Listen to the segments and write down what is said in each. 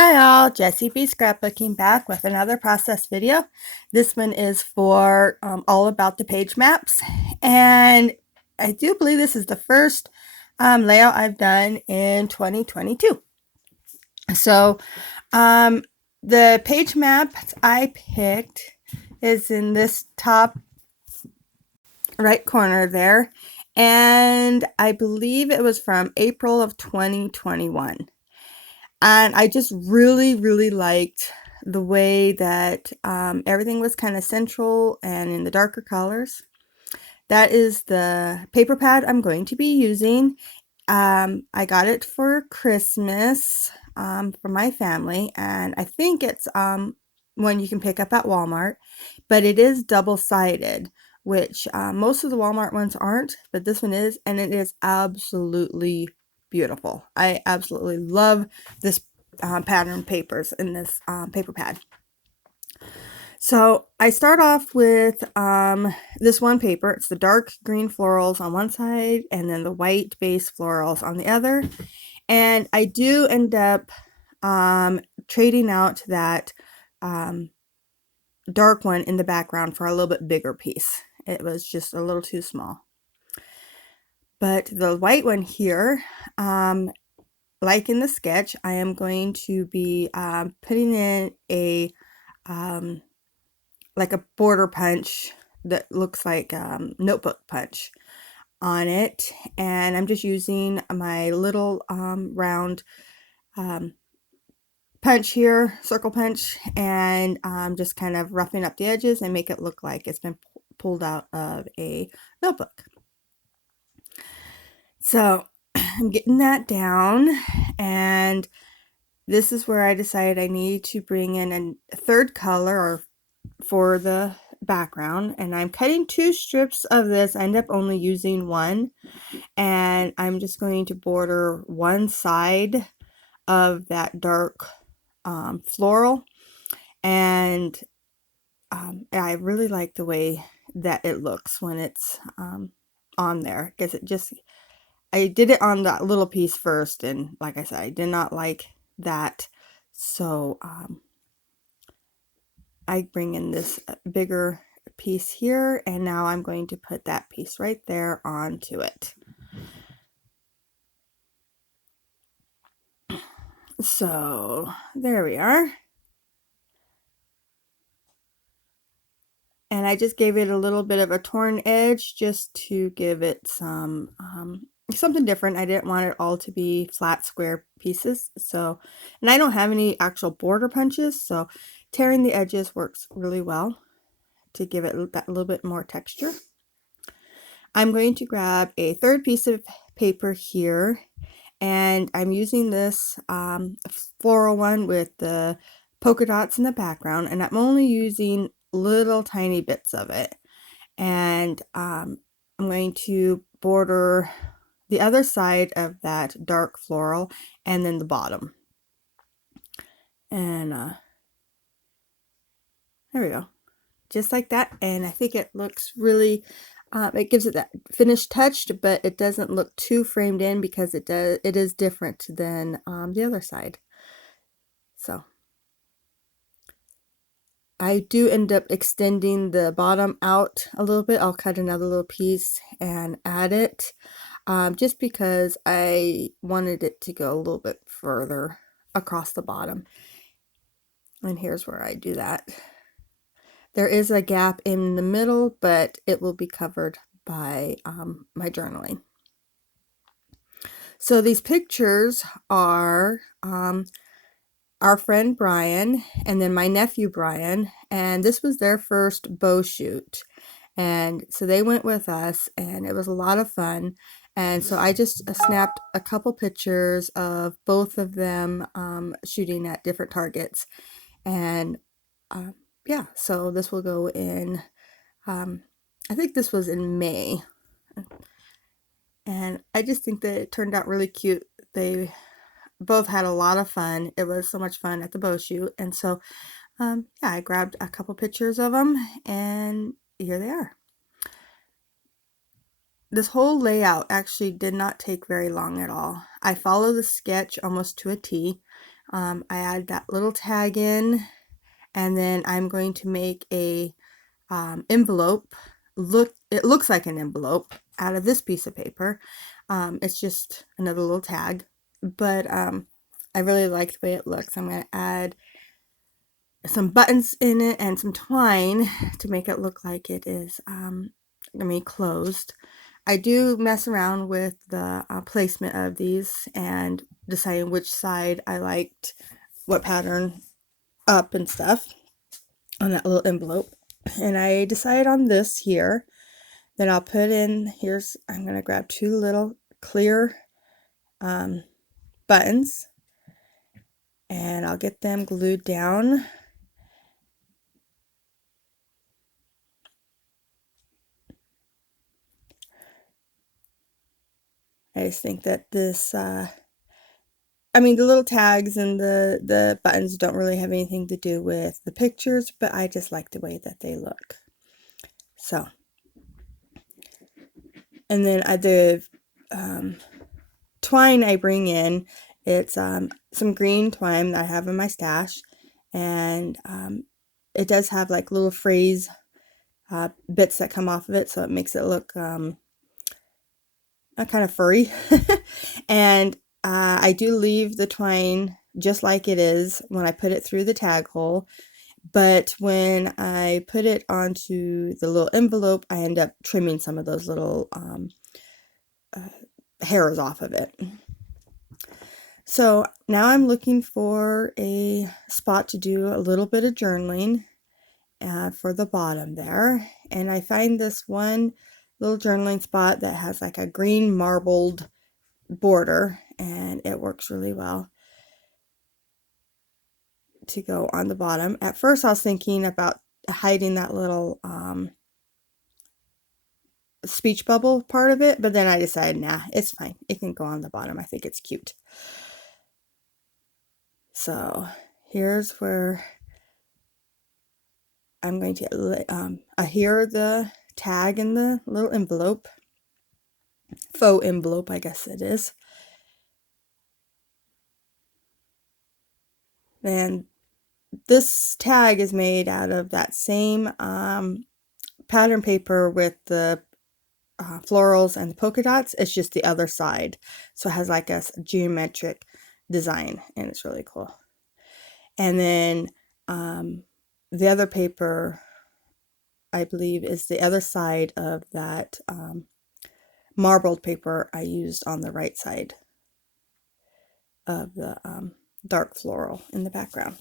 Hi all, Jessie B Scrapbooking back with another process video. This one is for all about the page maps, and I do believe this is the first layout I've done in 2022. So the page map I picked is in this top right corner there, and I believe it was from April of 2021. And I just really liked the way that everything was kind of central and in the darker colors. That is the paper pad I'm going to be using. I got it for Christmas for my family, and I think it's one you can pick up at Walmart, but it is double-sided, which most of the Walmart ones aren't, but this one is, and it is absolutely beautiful. I absolutely love this pattern papers in this paper pad. So I start off with this one paper. It's the dark green florals on one side and then the white base florals on the other. And I do end up trading out that dark one in the background for a little bit bigger piece. It was just a little too small. But the white one here, like in the sketch, I am going to be putting in a like a border punch that looks like notebook punch on it, and I'm just using my little round punch here, circle punch, and just kind of roughing up the edges and make it look like it's been pulled out of a notebook. So I'm getting that down, and this is where I decided I need to bring in a third color or for the background, and I'm cutting 2 strips of this. I end up only using one, and I'm just going to border one side of that dark floral, and I really like the way that it looks when it's on there, because it just, I did it on that little piece first, and like I said, I did not like that, so I bring in this bigger piece here, and now I'm going to put that piece right there onto it. So there we are. And I just gave it a little bit of a torn edge just to give it some something different. I didn't want it all to be flat square pieces. So, and I don't have any actual border punches, so tearing the edges works really well to give it that little bit more texture. I'm going to grab a third piece of paper here, and I'm using this floral one with the polka dots in the background, and I'm only using little tiny bits of it, and I'm going to border the other side of that dark floral and then the bottom, and there we go, just like that. And I think it looks really it gives it that finished touch, but it doesn't look too framed in because it is different than the other side. So I do end up extending the bottom out a little bit. I'll cut another little piece and add it, just because I wanted it to go a little bit further across the bottom. And here's where I do that. There is a gap in the middle, but it will be covered by my journaling. So these pictures are our friend Brian and then my nephew Brian, and this was their first bow shoot, and so they went with us, and it was a lot of fun. And so I just snapped a couple pictures of both of them shooting at different targets, and yeah, so this will go in I think this was in May, and I just think that it turned out really cute. They both had a lot of fun. It was so much fun at the bow shoot, and so yeah, I grabbed a couple pictures of them, and here they are. This whole layout actually did not take very long at all. I follow the sketch almost to a T. I add that little tag in, and then I'm going to make a envelope. It looks like an envelope out of this piece of paper. It's just another little tag, but I really like the way it looks. I'm going to add some buttons in it and some twine to make it look like it is closed. I do mess around with the placement of these and deciding which side I liked, what pattern up and stuff on that little envelope. And I decided on this here. Then I'll put in, I'm going to grab two little clear buttons, and I'll get them glued down. I just think that this, the little tags and the buttons don't really have anything to do with the pictures, but I just like the way that they look. So, and then the twine I bring in, it's some green twine that I have in my stash, and it does have like little phrase bits that come off of it, so it makes it look kind of furry. And I do leave the twine just like it is when I put it through the tag hole, but when I put it onto the little envelope, I end up trimming some of those little hairs off of it. So now I'm looking for a spot to do a little bit of journaling for the bottom there, and I find this one little journaling spot that has like a green marbled border, and it works really well to go on the bottom. At first I was thinking about hiding that little speech bubble part of it, but then I decided, nah, it's fine. It can go on the bottom. I think it's cute. So here's where I'm going to adhere the tag in the little envelope. Faux envelope, I guess it is. And this tag is made out of that same pattern paper with the florals and the polka dots. It's just the other side. So it has like a geometric design, and it's really cool. And then the other paper, I believe, is the other side of that marbled paper I used on the right side of the dark floral in the background.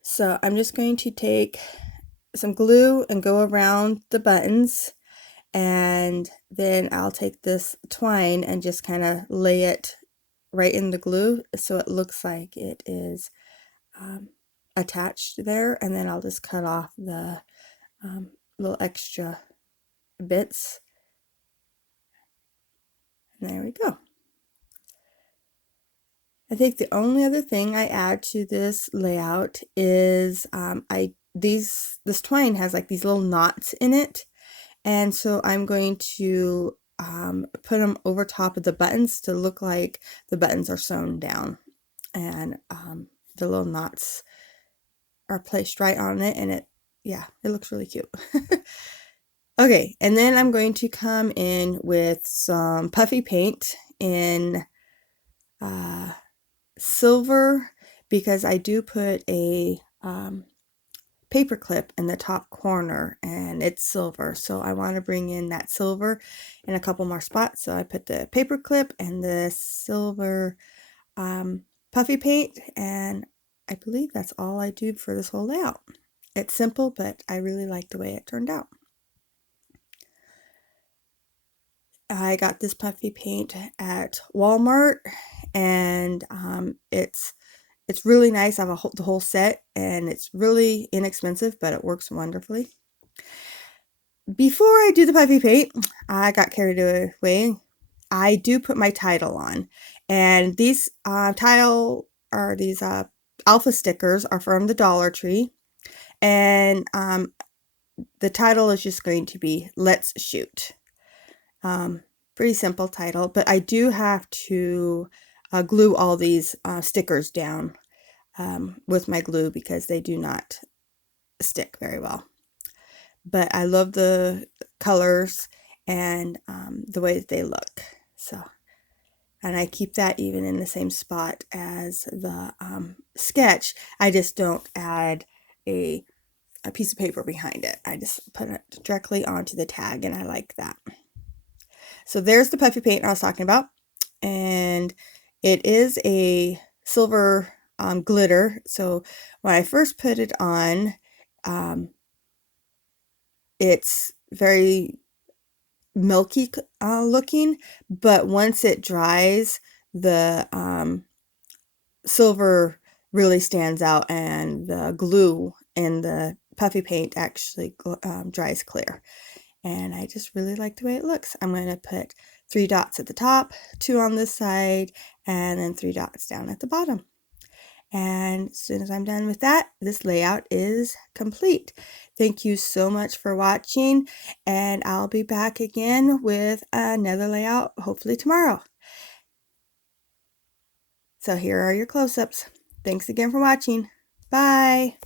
So I'm just going to take some glue and go around the buttons, and then I'll take this twine and just kind of lay it right in the glue so it looks like it is attached there, and then I'll just cut off the little extra bits. And there we go. I think the only other thing I add to this layout is this twine has like these little knots in it, and so I'm going to put them over top of the buttons to look like the buttons are sewn down, and the little knots are placed right on it, and it looks really cute. Okay, and then I'm going to come in with some puffy paint in silver, because I do put a paper clip in the top corner and it's silver, so I want to bring in that silver in a couple more spots. So I put the paper clip and the silver puffy paint, and I believe that's all I do for this whole layout. It's simple, but I really like the way it turned out. I got this puffy paint at Walmart, and it's really nice. I have the whole set, and it's really inexpensive, but it works wonderfully. Before I do the puffy paint, I got carried away. I do put my title on, and these alpha stickers are from the Dollar Tree, and the title is just going to be "Let's Shoot." Pretty simple title, but I do have to glue all these stickers down with my glue because they do not stick very well. But I love the colors and the way that they look. So, and I keep that even in the same spot as the sketch. I just don't add a piece of paper behind it. I just put it directly onto the tag, and I like that. So there's the puffy paint I was talking about, and it is a silver glitter. So when I first put it on, it's very milky looking, but once it dries, the silver really stands out, and the glue and the puffy paint actually dries clear. And I just really like the way it looks. I'm going to put 3 dots at the top, 2 on this side, and then 3 dots down at the bottom. And as soon as I'm done with that, this layout is complete. Thank you so much for watching, and I'll be back again with another layout, hopefully tomorrow. So here are your close-ups. Thanks again for watching. Bye!